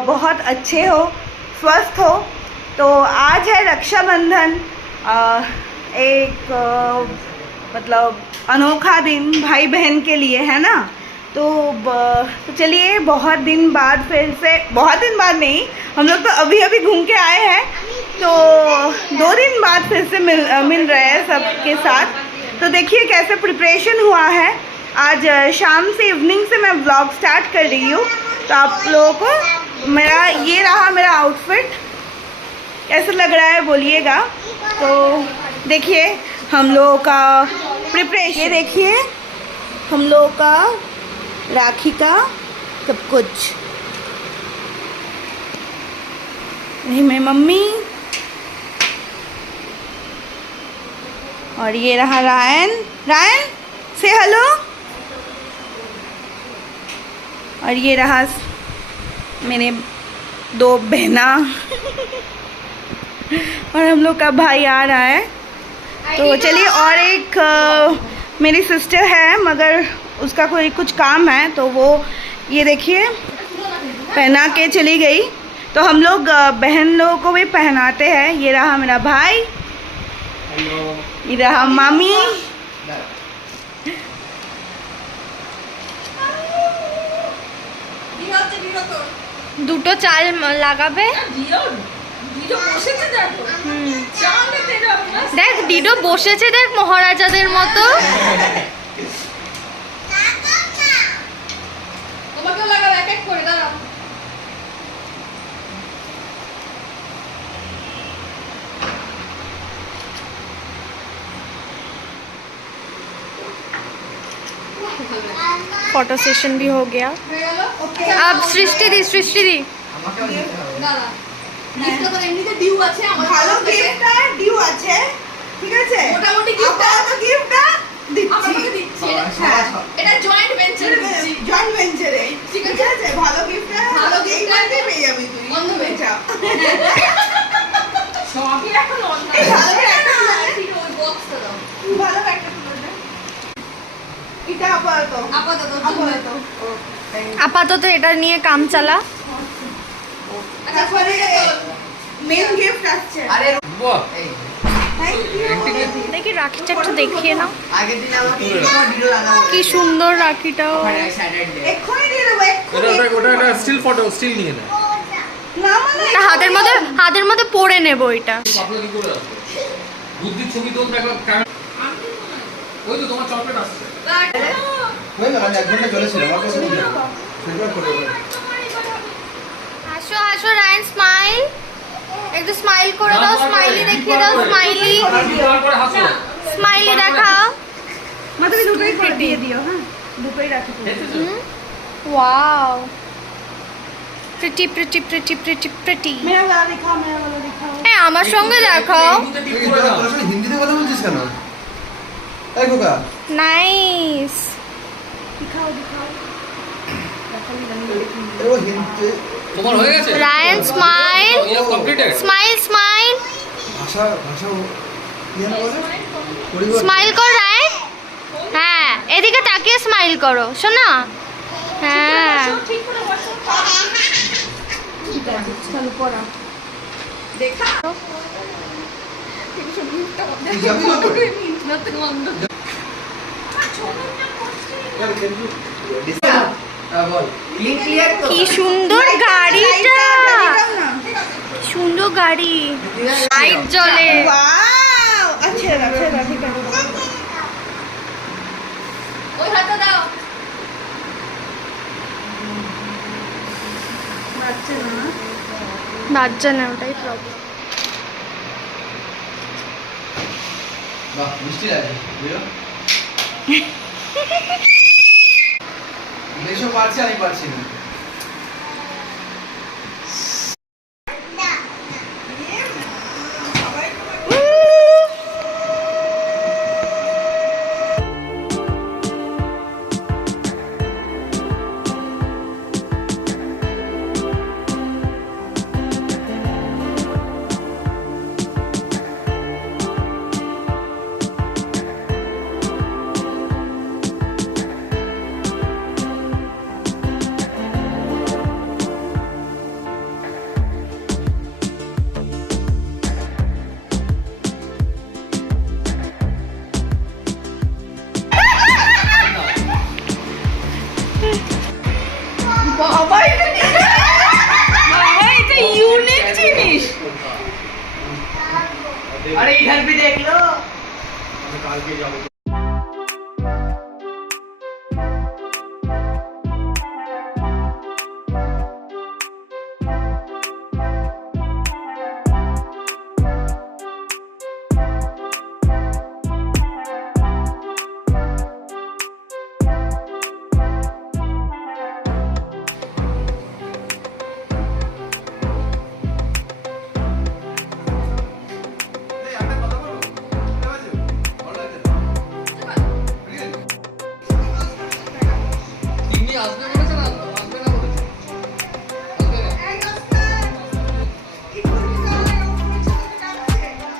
बहुत अच्छे हो, स्वस्थ हो। तो आज है रक्षाबंधन, एक मतलब अनोखा दिन भाई बहन के लिए, है ना। तो चलिए, बहुत दिन बाद फिर से, बहुत दिन बाद नहीं, हम लोग तो अभी अभी घूम के आए हैं, तो 2 दिन बाद फिर से मिल रहे हैं सबके साथ। तो देखिए कैसे प्रिपरेशन हुआ है। आज शाम से, इवनिंग से मैं व्लॉग स्टार्ट कर रही हूँ। तो आप लोगों को ये रहा मेरा आउटफिट, कैसा लग रहा है बोलिएगा। तो देखिए हम लोगों का प्रिपरेशन, ये देखिए हम लोगों का राखी का सब कुछ। यही मेरी मम्मी, और ये रहा रायन से हेलो। और ये रहा मेरे 2 बहना और हम लोग का भाई आ रहा है। तो चलिए, और एक मेरी सिस्टर है, मगर उसका कोई कुछ काम है, तो वो ये देखिए पहना के चली गई। तो हम लोग बहन लोगों को भी पहनाते हैं। ये रहा मेरा भाई, ये रहा मामी, দুটো চাল লাগাবে। দেখ ডিডো বসেছে, দেখ মহারাজাদের মতো। फोटो सेशन भी हो गया। अब सृष्टि दी ভালো গিফট আর ডিউ আছে, ঠিক আছে। মোটামুটি গিফটটা দিচ্ছি, এটা জয়েন্ট ভেঞ্চারে দিচ্ছি, জয়েন্ট ভেঞ্চারে, ঠিক আছে। ভালো গিফটটা ভালো গিফটটা পেয়ে যাবি তুই, বন্ধ হয়ে যা। সবই এখন অনলাইন। এই ভালো একটা ঠিক ওই বক্সটা দাও, ভালো একটা করে দে। এটা আপাতত আপাতত এটা নিয়ে কাম চালা। তারপরে মেন গিফট আসছে। আরে বাহ, দেখি রাখিটা একটু দেখিয়ে নাও, আগের দিন আমাকে ভিডিও লাগাবো। কি সুন্দর রাখিটাও। এক্ষুনি দিয়ে দেবো, এক্ষুনি। ওটা স্টিল ফটো, স্টিল নিয়ে না। না মানে এটা হাতের মধ্যে পরে নেব এটা। আপনারা কি করে আসবে? বুদ্ধির ছবি তো দেখো, ওই তো তোমার চকলেট আসছে। ওই না, মানে 1 ঘন্টা চলেছিল আমার কাছে বুঝলে ফেভার করে বলে। হাসো হাসো রায়ন, স্মাইল, একটু স্মাইল করে দাও, স্মাইলি দেখিয়ে দাও, স্মাইলি তারপরে হাসো। স্মাইলি দেখাও। মানে দুটোই করে দিয়ে দিও, হ্যাঁ দুটোই রাখি তো। Wow, pretty pretty pretty pretty pretty. মেরা वाला दिखाओ, मेरा वाला दिखाओ। হ্যাঁ আমার সঙ্গে দেখাও। তোরা সবাই হিন্দিতে কথা বলছিস কেন? এই খোকা, নাইস। दिखाओ ও হিন্দি তোমার হয়ে গেছে? রায়ন স্মাইল, ইয়া কমপ্লিটেড। স্মাইল স্মাইল ভাষা কি বলে? পরিবার স্মাইল কর রায়ন। হ্যাঁ এদিকে তাকিয়ে স্মাইল করো শোনা। হ্যাঁ ঠিক করে বসো। चल पड़ा দেখা ঠিক সব গিফটটা বন্ধ যাবি না তো? না তো বন্ধ। বল ক্লিয়ার তো। কি সুন্দর গাড়িটা, ना। সুন্দর গাড়ি, লাইট জ্বলে। वाओ, अच्छे लगा ठीक है। ওই হাতটা দাও। अच्छे ना। বাচ্চা না, ওটাই প্রবলেম। বাহ, মিষ্টি লাগে বুঝলো? বেশও পারছি, আমি পারছি না। কালকে যাবো। তিন্নি আসবে বলেছে না, আসবে না বলেছে। আসবে না।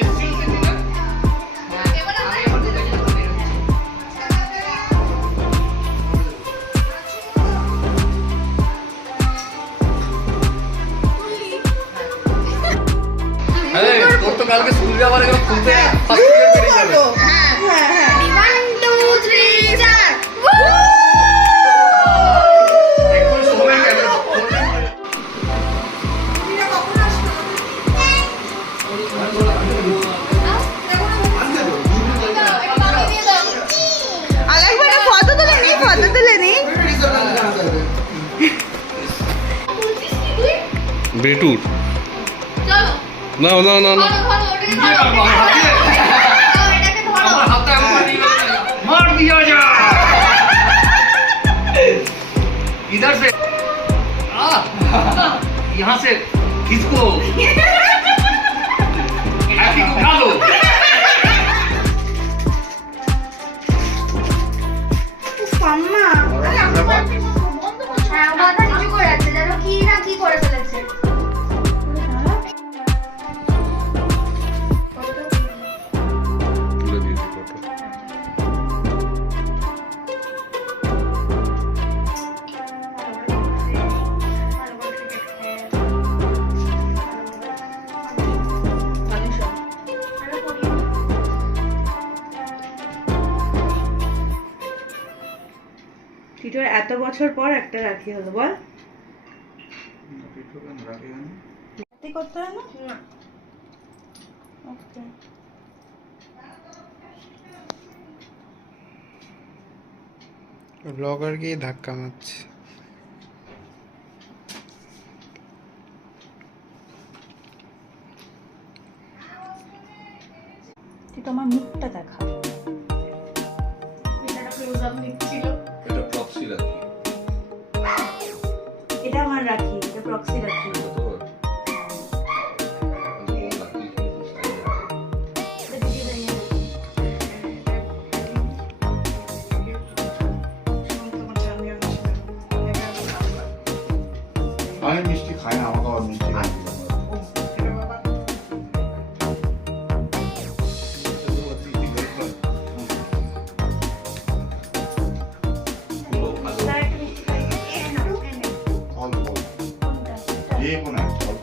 এসছিল দেখি না? হ্যাঁ, আমি এবার দেখে তো বেরোচ্ছি। আরে, তোর তো কালকে স্কুল যাওয়ার আগে খুলতে ফার্স্ট ইয়ার বেরিয়ে যাবে। হ্যাঁ হ্যাঁ 1 2 3 4 এখন সময় ক্যামেরা করবে। আরেকবার ফটো তুলে নি বেটুর চলো না না না না ধরো ধরো ওটাকে দিয়ে রাখবো আমার হাতে। ধরো এটাকে ধরো আমার হাতে আমার मार दिया जा इधर से यहाँ से खींचो ऐसी उठा लो মাম্মা হ্যাঁ মাথা নিচু করে আছে যেন কি না কি করে ফেলেছে তুলে দিয়েছি ফটো টিটোর এত বছর পর একটা রাখি হলো বল রাখি করতে হয় না ওকে ব্লগারকে ধাক্কা মারছে টিটো আমার মুখটা দেখা এটা ক্লোজ আপ নিচ্ছিল এটা প্রক্সি রাখি এটা আমার রাখি এটা প্রক্সি রাখি তো আমি মিষ্টি খাই না, আমাকে আবার মিষ্টি খাই অল্প যে কোনো একটা অল্প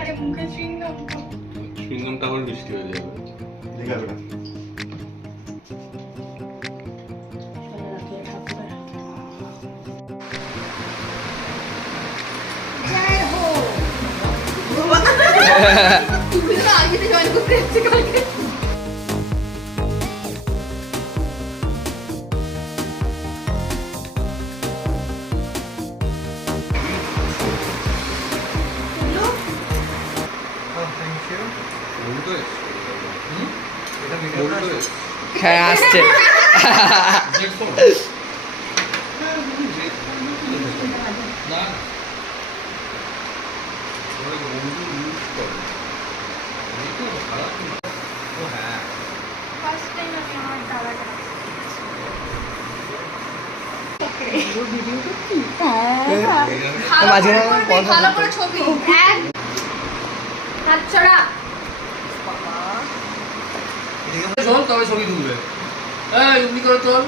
আরে মুখে চিহ্ন চুইংগামটা আবার মিষ্টি হয়ে যাবে দেখে আসবে না তুমি তো আগে জয়েন করতে এসেছি কালকে বলতো এটা বলতো হ্যাঁ আসছে ना ফার্স্ট টাইম আমি আমার দাদাটা ভালো করে ছবি এক হাত ছড়া চল তবে ছবি তুলবে এই এমনি করে চল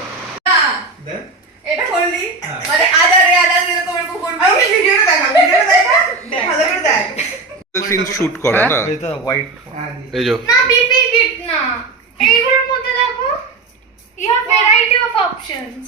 এটা করলি মানে আদার এরকম এরকম করবি আমি ভিডিওটা দেখা ভালো করে দেখ সিন শুট করা না এটা হোয়াইট এই যে না বিপি কিট না এইগুলোর মধ্যে দেখো you have variety of options